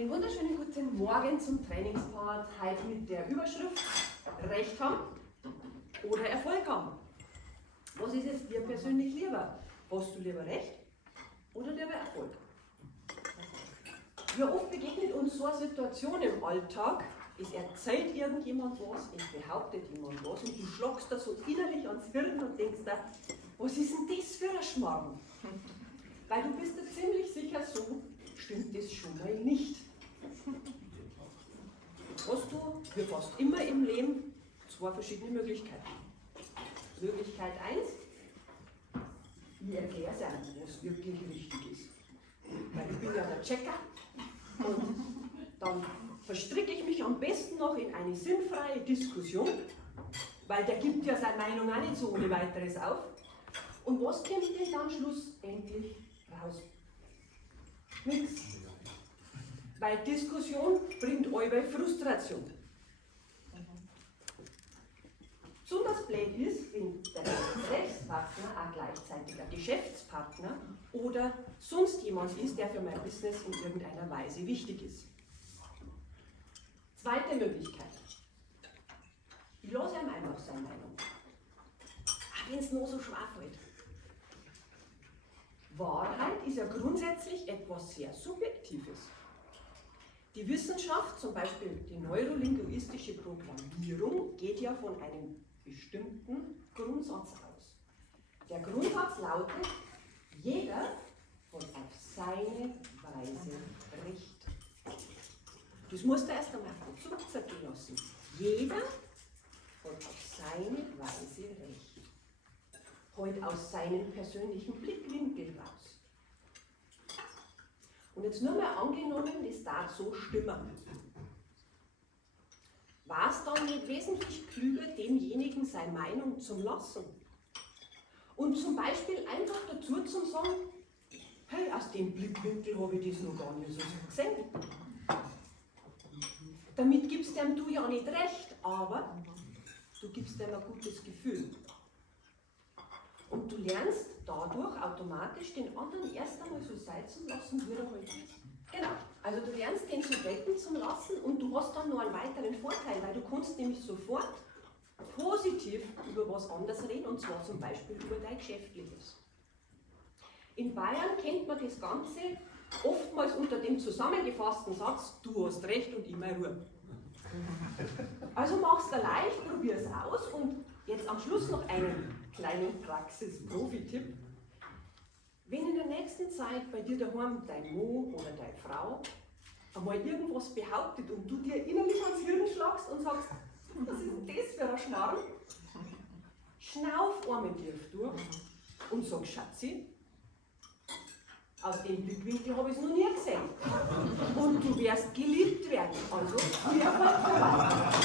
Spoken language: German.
Einen wunderschönen guten Morgen zum Trainingspart, heute mit der Überschrift Recht haben oder Erfolg haben. Was ist es dir persönlich lieber? Hast du lieber Recht oder lieber Erfolg? Wie oft begegnet uns so eine Situation im Alltag, es erzählt irgendjemand was, es behauptet jemand was und du schlagst da so innerlich ans Hirn und denkst da, was ist denn das für ein Schmarrn? Weil du bist dir ziemlich sicher, so stimmt das schon mal nicht. Hast du, wie fast immer im Leben, zwei verschiedene Möglichkeiten. Möglichkeit 1, ich erkläre es einem, was wirklich richtig ist. Weil ich bin ja der Checker und dann verstricke ich mich am besten noch in eine sinnfreie Diskussion, weil der gibt ja seine Meinung auch nicht so ohne weiteres auf. Und was kommt denn dann schlussendlich raus? Nichts. Weil Diskussion bringt eure Frustration. Besonders blöd ist, wenn der Gesprächspartner auch gleichzeitig ein Geschäftspartner oder sonst jemand ist, der für mein Business in irgendeiner Weise wichtig ist. Zweite Möglichkeit. Ich lasse ihm einfach seine Meinung. Auch wenn es nur so schwer fällt. Wahrheit ist ja grundsätzlich etwas sehr Subjektives. Die Wissenschaft, zum Beispiel die neurolinguistische Programmierung, geht ja von einem bestimmten Grundsatz aus. Der Grundsatz lautet, jeder hat auf seine Weise Recht. Das musst du erst einmal auf den Zug zergehen lassen. Jeder hat auf seine Weise Recht. Heute aus seinem persönlichen Blickwinkel raus. Und jetzt nur mal angenommen, das darf so stimmen. War es dann nicht wesentlich klüger, demjenigen seine Meinung zu lassen? Und zum Beispiel einfach dazu zu sagen, hey, aus dem Blickwinkel habe ich das noch gar nicht so gesehen. Damit gibst dem du ja nicht recht, aber du gibst dem ein gutes Gefühl. Und du lernst dadurch automatisch den anderen erst einmal so sein zu lassen, wie er heute ist. Genau, also du lernst den so gelten zu lassen und du hast dann noch einen weiteren Vorteil, weil du kannst nämlich sofort positiv über was anderes reden, und zwar zum Beispiel über dein Geschäftliches. In Bayern kennt man das Ganze oftmals unter dem zusammengefassten Satz, du hast recht und ich meine Ruhe. Also mach's dir leicht, probier es aus und jetzt am Schluss noch einen kleinen Praxis-Profi-Tipp. Wenn in der nächsten Zeit bei dir daheim dein Mann oder deine Frau einmal irgendwas behauptet und du dir innerlich ans Hirn schlagst und sagst, was ist denn das für ein Schmarrn? Schnauf einmal tief durch und sag, Schatzi, aus dem Blickwinkel habe ich es noch nie gesehen. Und du wirst geliebt werden. Also, viel Erfolg dabei.